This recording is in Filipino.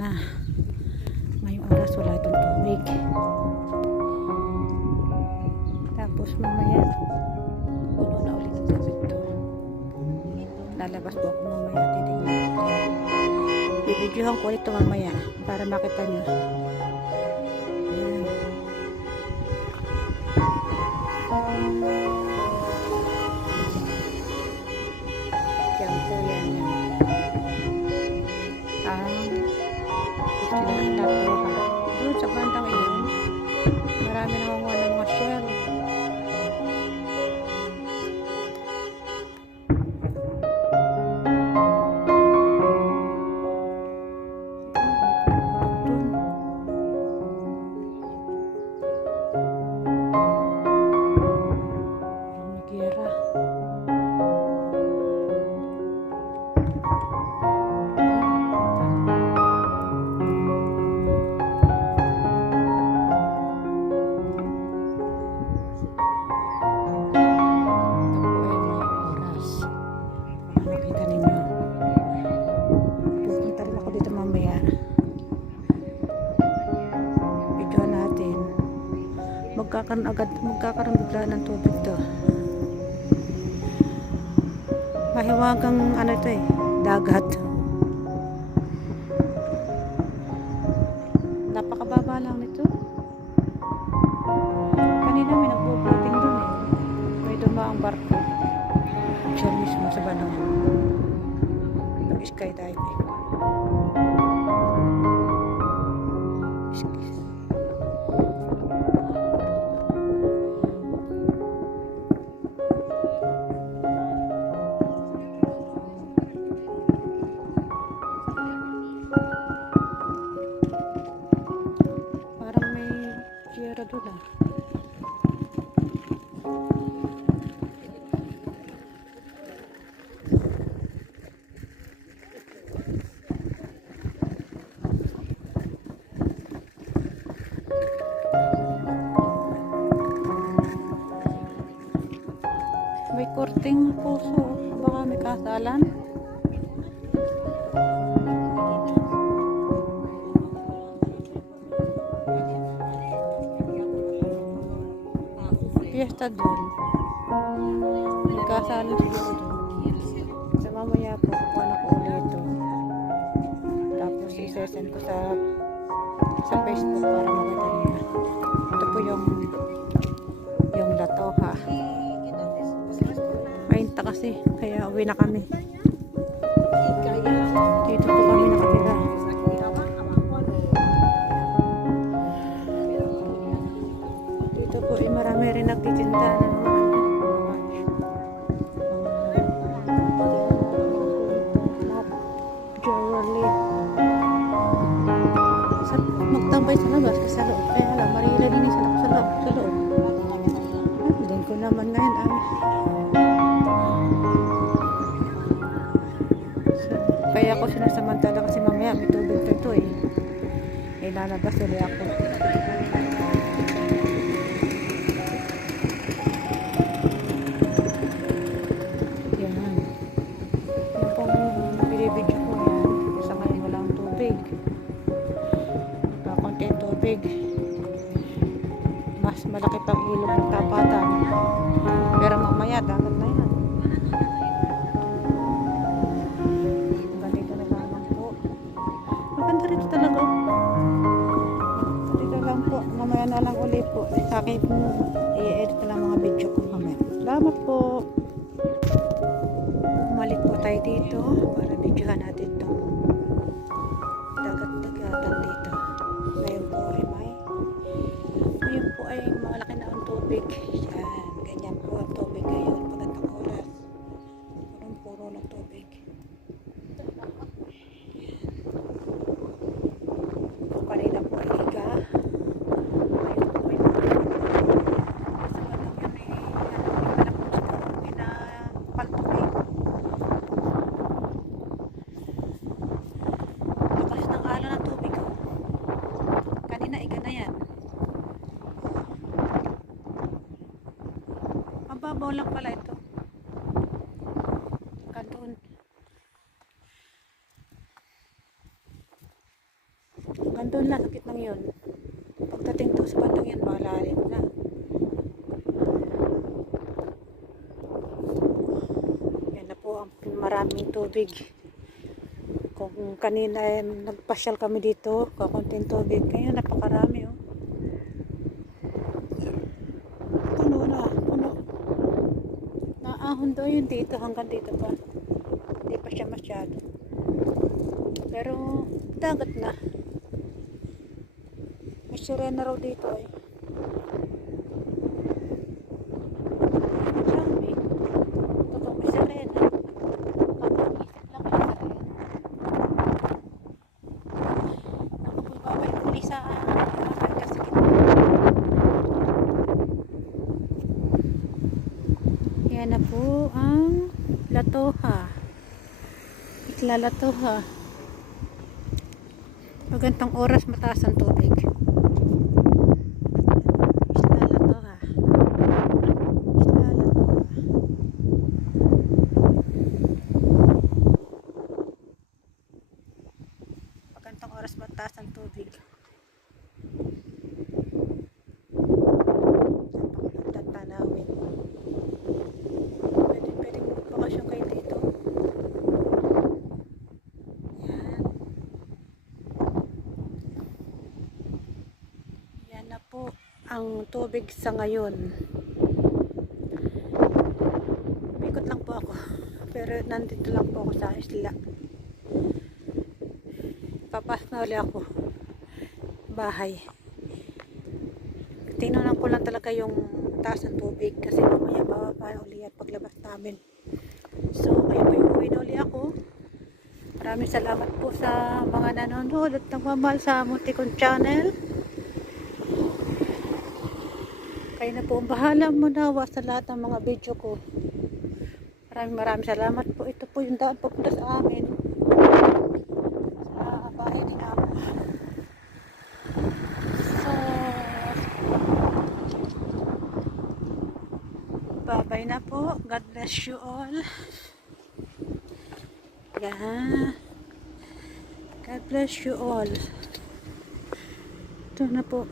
na. Ngayong oras wala itong tubig. Tapos mamaya, puno na ulit ang tubig to. Lalabas po ako mamaya. Titignan. Bibidyohan ko ulit ito mamaya para makita nyo. Ayan. Sila natuha. Doon sa bandang iyon, marami nangunguha ng mga shell. Gira. Ito Makikita ninyo. Pupunta rin ako dito mamaya. Video natin. Magkakaroon agad, magkakaroon bigla ng tubig to. Mahiwagang ano ito eh, dagat. Napakababa lang nito. Kanina may nagbubuting dun eh. May dumaang barko. Siya mismo sa banang. Möglichkeit ein. May korting puso. Baka may kasalan. Fiesta doon. May kasalan siguro doon. Sa mamaya po, kukuha ko ulit ito. Tapos isesend ko sa sa Facebook para makita niya. Ito po yung kasi, kaya uwi na kami. Dito po kami nakatira. Dito po ay marami rin nagtitinda. Sa, magtambay sa labas kasi sa loob. Kaya alam, marila din sa loob. Lalabas ulit ako. Yan. Yung pong binibidyo ko yan. Sa ngayon walang tubig. Kakunti ang tubig. Mas malaki pang ilog ng tapatan. Pero mamaya, dagat na yan. Akin i-edit lang mga video ko mamaya. Salamat po. Bumalik po tayo dito para videohan natin itong dagat-dagatan dito. Ngayon po ay may ngayon po ay malaki na ang tubig. Yan. Ganyan po ang tubig ngayon. Magandang oras. Purong-puro ng tubig. Kung kanina po ay higa. Ngayon po ay Sa bandang yan ay ano, may malakot siguro. May napaltok eh. Lakas ng ala ng tubig. oh. Kanina iga na yan. Mababaw lang pala ito. Kanton. Doon lang, sakit lang yun. Pagdating to sa bandang yan, malalim na. Yan na po ang maraming tubig. Kung kanina eh, nagpasyal kami dito, kakunting tubig. Ngayon napakarami oh. Puno na, puno. Daw yun dito hanggang dito pa. Hindi pa siya masyado. Pero dagat na. May sirena raw dito eh. Marami. Totoo may sirena. Kapag-isip lang may sirena. Ako po babalik ulit sa akin kasi Yan na po ang latoha. Iklalatoha. Magandang oras mataas ang tubig. Isla latoha. Isla latoha. Magandang oras mataas tubig. Napakagandang tanawin. Pwede, pwedeng magbakasyon kayo dito. Yan. Yan na po ang tubig sa ngayon. Ikot lang po ako. Pero nandito lang po ako sa isla. Papasok na ulit ako. Bahay. Tinunan ko lang talaga yung taas ng tubig kasi mamaya bababa uli at paglabas namin. So, ngayon po yung uwi na uli ako. Maraming salamat po sa mga nanonood at nagmamahal sa Mutikon Channel. Kayo na po ang bahala manawa sa lahat ng mga video ko. Maraming maraming salamat po. Ito po yung daan papunta sa amin. Sa bahay ni Amo. So, bye-bye na po. God bless you all. Yan. God bless you all. Ito na po.